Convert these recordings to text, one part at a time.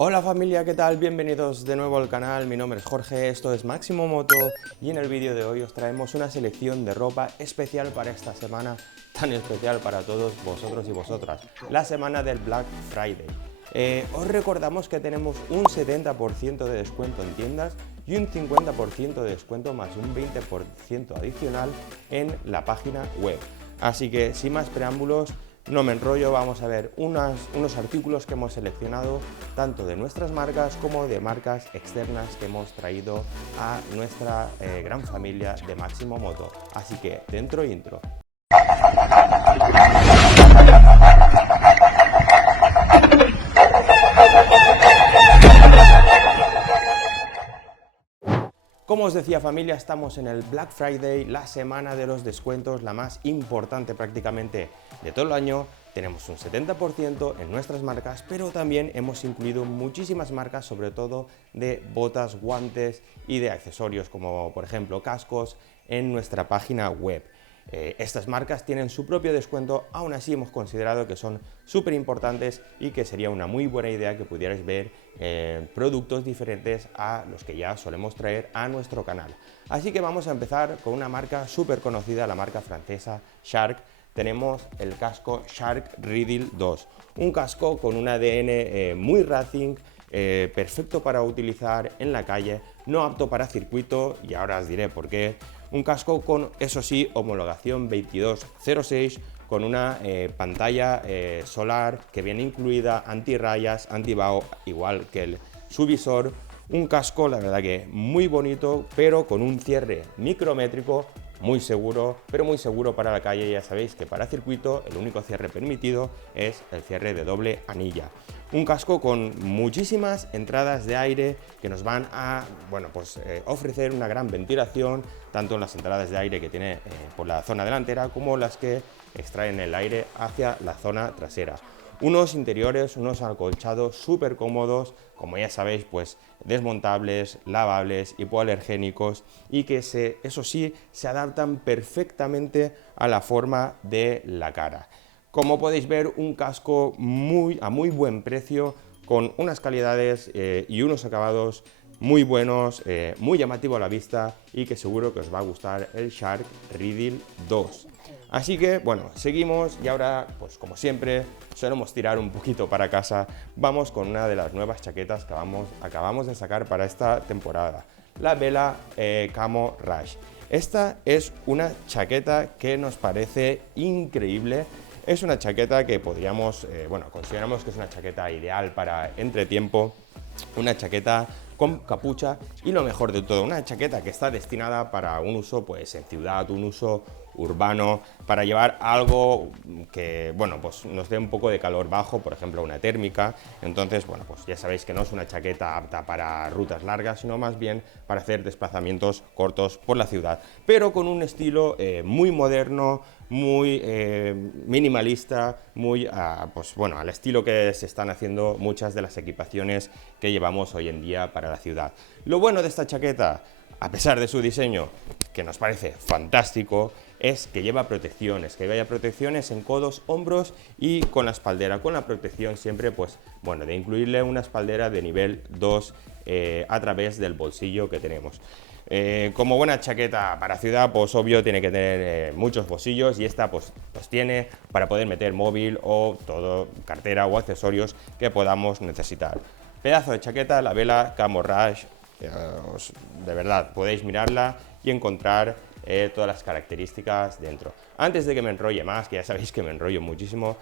Hola familia, ¿qué tal? Bienvenidos de nuevo al canal, mi nombre es Jorge, esto es Máximo Moto y en el vídeo de hoy os traemos una selección de ropa especial para esta semana, tan especial para todos vosotros y vosotras, la semana del Black Friday. Os recordamos que tenemos un 70% de descuento en tiendas y un 50% de descuento más un 20% adicional en la página web. Así que sin más preámbulos, no me enrollo, vamos a ver unos artículos que hemos seleccionado tanto de nuestras marcas como de marcas externas que hemos traído a nuestra gran familia de Máximo Moto. Así que dentro intro. Como os decía familia, estamos en el Black Friday, la semana de los descuentos, la más importante prácticamente de todo el año. Tenemos un 70% en nuestras marcas, pero también hemos incluido muchísimas marcas, sobre todo de botas, guantes y de accesorios, como por ejemplo cascos, en nuestra página web. Estas marcas tienen su propio descuento, aún así hemos considerado que son súper importantes y que sería una muy buena idea que pudierais ver productos diferentes a los que ya solemos traer a nuestro canal. Así que vamos a empezar con una marca súper conocida, la marca francesa Shark. Tenemos el casco Shark Riddle 2, un casco con un ADN muy racing, perfecto para utilizar en la calle, no apto para circuito y ahora os diré por qué. Un casco con, eso sí, homologación 2206 con una pantalla solar que viene incluida, antirrayas, antibaho, igual que su visor. Un casco, la verdad que muy bonito, pero con un cierre micrométrico, muy seguro, pero muy seguro para la calle. Ya sabéis que para circuito el único cierre permitido es el cierre de doble anilla. Un casco con muchísimas entradas de aire que nos van a ofrecer una gran ventilación, tanto en las entradas de aire que tiene por la zona delantera como las que extraen el aire hacia la zona trasera. Unos interiores, unos acolchados súper cómodos, como ya sabéis, pues desmontables, lavables, hipoalergénicos y que eso sí, se adaptan perfectamente a la forma de la cara. Como podéis ver, un casco a muy buen precio, con unas calidades y unos acabados muy buenos, muy llamativo a la vista y que seguro que os va a gustar el Shark Riddle 2. Así que, bueno, seguimos y ahora, pues como siempre, solemos tirar un poquito para casa. Vamos con una de las nuevas chaquetas que acabamos de sacar para esta temporada, la Vela Camo Rush. Esta es una chaqueta que nos parece increíble. Es una chaqueta que consideramos que es una chaqueta ideal para entretiempo, una chaqueta con capucha y lo mejor de todo, una chaqueta que está destinada para un uso pues en ciudad, un uso urbano, para llevar algo que nos dé un poco de calor bajo, por ejemplo una térmica. Entonces pues ya sabéis que no es una chaqueta apta para rutas largas, sino más bien para hacer desplazamientos cortos por la ciudad, pero con un estilo muy moderno, muy minimalista, muy al estilo que se están haciendo muchas de las equipaciones que llevamos hoy en día para la ciudad. Lo bueno de esta chaqueta, a pesar de su diseño, que nos parece fantástico, es que lleva protecciones, en codos, hombros y con la espaldera, con la protección siempre de incluirle una espaldera de nivel 2 a través del bolsillo que tenemos. Como buena chaqueta para ciudad, pues obvio tiene que tener muchos bolsillos y esta pues tiene para poder meter móvil o todo, cartera o accesorios que podamos necesitar. Pedazo de chaqueta, la Vela Camo Rush, de verdad podéis mirarla y encontrar todas las características dentro. Antes de que me enrolle más, que ya sabéis que me enrollo muchísimo,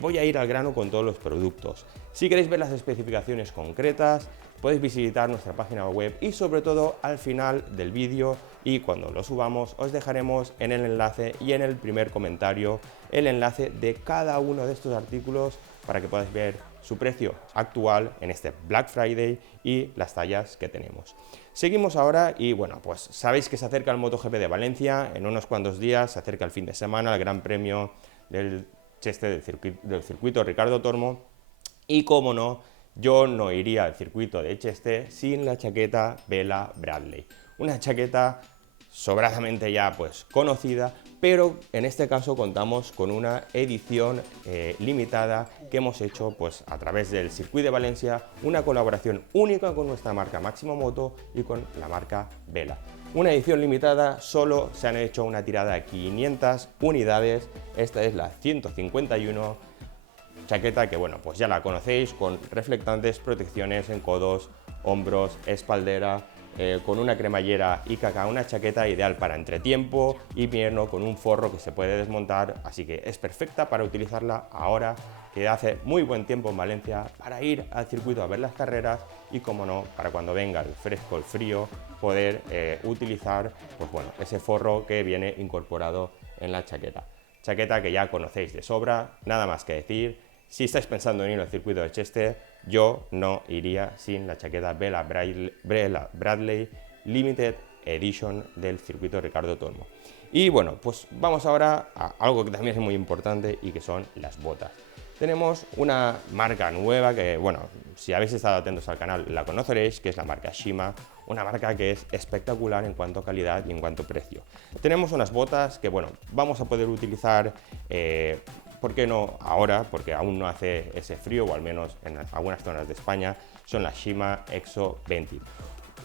voy a ir al grano con todos los productos. Si queréis ver las especificaciones concretas, podéis visitar nuestra página web y sobre todo al final del vídeo y cuando lo subamos os dejaremos en el enlace y en el primer comentario el enlace de cada uno de estos artículos para que podáis ver su precio actual en este Black Friday y las tallas que tenemos. Seguimos ahora y pues sabéis que se acerca el MotoGP de Valencia, en unos cuantos días se acerca el fin de semana, el Gran Premio del circuito Ricardo Tormo y como no, yo no iría al circuito de Cheste sin la chaqueta Vela Bradley. Una chaqueta sobradamente ya pues conocida, pero en este caso contamos con una edición limitada que hemos hecho pues a través del Circuit de Valencia, una colaboración única con nuestra marca Máximo Moto y con la marca Vela. Una edición limitada, solo se han hecho una tirada de 500 unidades, esta es la 151, chaqueta que bueno, pues ya la conocéis, con reflectantes, protecciones en codos, hombros, espaldera, con una cremallera y caca, una chaqueta ideal para entretiempo, invierno, con un forro que se puede desmontar, así que es perfecta para utilizarla ahora que hace muy buen tiempo en Valencia, para ir al circuito a ver las carreras y, como no, para cuando venga el fresco, el frío, poder utilizar pues bueno, ese forro que viene incorporado en la chaqueta. Chaqueta que ya conocéis de sobra, nada más que decir. Si estáis pensando en ir al circuito de Chester, yo no iría sin la chaqueta Vela Bradley Limited Edition del circuito Ricardo Tormo. Y bueno, pues vamos ahora a algo que también es muy importante y que son las botas. Tenemos una marca nueva que, bueno, si habéis estado atentos al canal la conoceréis, que es la marca Shima, una marca que es espectacular en cuanto a calidad y en cuanto a precio. Tenemos unas botas que, bueno, vamos a poder utilizar, ¿por qué no ahora? Porque aún no hace ese frío, o al menos en algunas zonas de España, son las Shima Exo 20.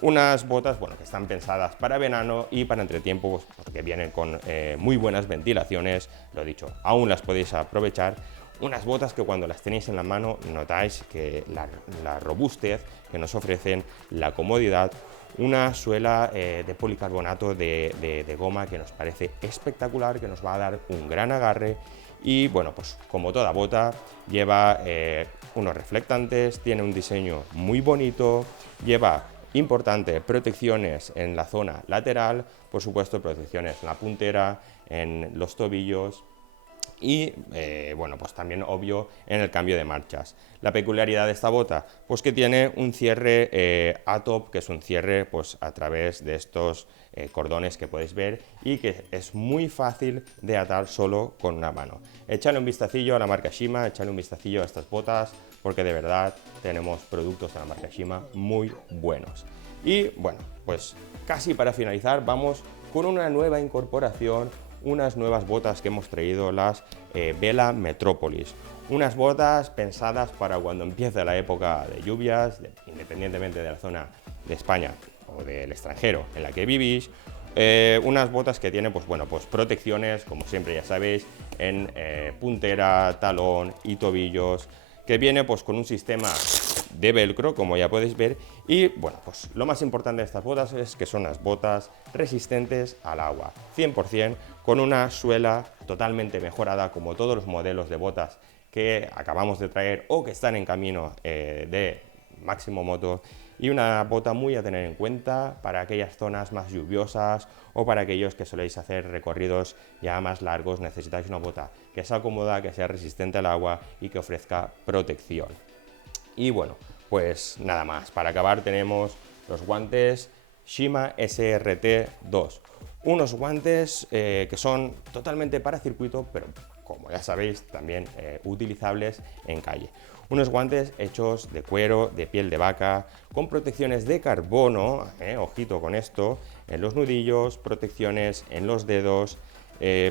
Unas botas, bueno, que están pensadas para verano y para entretiempo, pues, porque vienen con muy buenas ventilaciones, lo dicho, aún las podéis aprovechar. Unas botas que cuando las tenéis en la mano notáis que la robustez que nos ofrecen, la comodidad, una suela de policarbonato de goma que nos parece espectacular, que nos va a dar un gran agarre y, bueno, pues como toda bota lleva unos reflectantes, tiene un diseño muy bonito, lleva importante protecciones en la zona lateral, por supuesto protecciones en la puntera, en los tobillos y bueno, pues también obvio en el cambio de marchas. La peculiaridad de esta bota, pues que tiene un cierre A-top, que es un cierre pues a través de estos cordones que podéis ver y que es muy fácil de atar solo con una mano. Echadle un vistacillo a la marca Shima, echadle un vistacillo a estas botas, porque de verdad tenemos productos de la marca Shima muy buenos. Y bueno, pues casi para finalizar vamos con una nueva incorporación, unas nuevas botas que hemos traído, las Vela Metropolis. Unas botas pensadas para cuando empiece la época de lluvias, independientemente de la zona de España o del extranjero en la que vivís. Unas botas que tienen pues, bueno, pues protecciones, como siempre ya sabéis, en puntera, talón y tobillos, que viene pues con un sistema de velcro, como ya podéis ver, y bueno, pues lo más importante de estas botas es que son unas botas resistentes al agua, 100%, con una suela totalmente mejorada, como todos los modelos de botas que acabamos de traer o que están en camino de Máximo Moto, y una bota muy a tener en cuenta para aquellas zonas más lluviosas o para aquellos que soléis hacer recorridos ya más largos. Necesitáis una bota que sea cómoda, que sea resistente al agua y que ofrezca protección. Y bueno, pues nada más, para acabar tenemos los guantes Shima SRT2, unos guantes que son totalmente para circuito, pero como ya sabéis también utilizables en calle. Unos guantes hechos de cuero, de piel de vaca, con protecciones de carbono, ojito con esto, en los nudillos, protecciones en los dedos,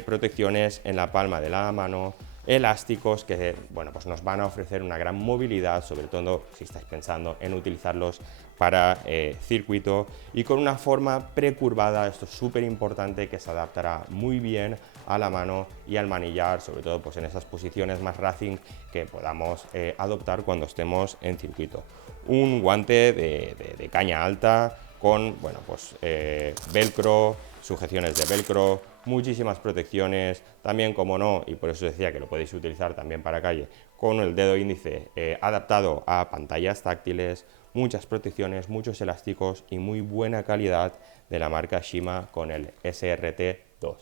protecciones en la palma de la mano, elásticos que bueno, pues nos van a ofrecer una gran movilidad, sobre todo si estáis pensando en utilizarlos para circuito, y con una forma precurvada. Esto es súper importante, que se adaptará muy bien a la mano y al manillar, sobre todo pues en esas posiciones más racing que podamos adoptar cuando estemos en circuito. Un guante de caña alta con bueno, pues, velcro, sujeciones de velcro, muchísimas protecciones, también como no, y por eso decía que lo podéis utilizar también para calle, con el dedo índice adaptado a pantallas táctiles, muchas protecciones, muchos elásticos y muy buena calidad de la marca Shima con el SRT2.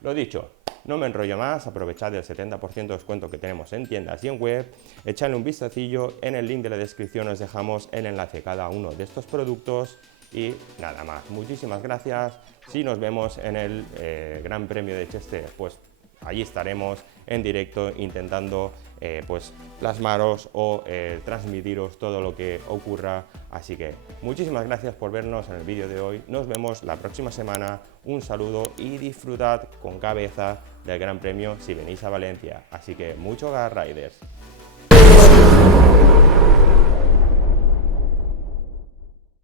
Lo dicho, no me enrollo más, aprovechad el 70% de descuento que tenemos en tiendas y en web, echadle un vistacillo, en el link de la descripción os dejamos el enlace a cada uno de estos productos. Y nada más, muchísimas gracias. Si nos vemos en el Gran Premio de Chester, pues allí estaremos en directo intentando pues plasmaros o transmitiros todo lo que ocurra. Así que muchísimas gracias por vernos en el vídeo de hoy. Nos vemos la próxima semana. Un saludo y disfrutad con cabeza del Gran Premio si venís a Valencia. Así que mucho gas, Riders.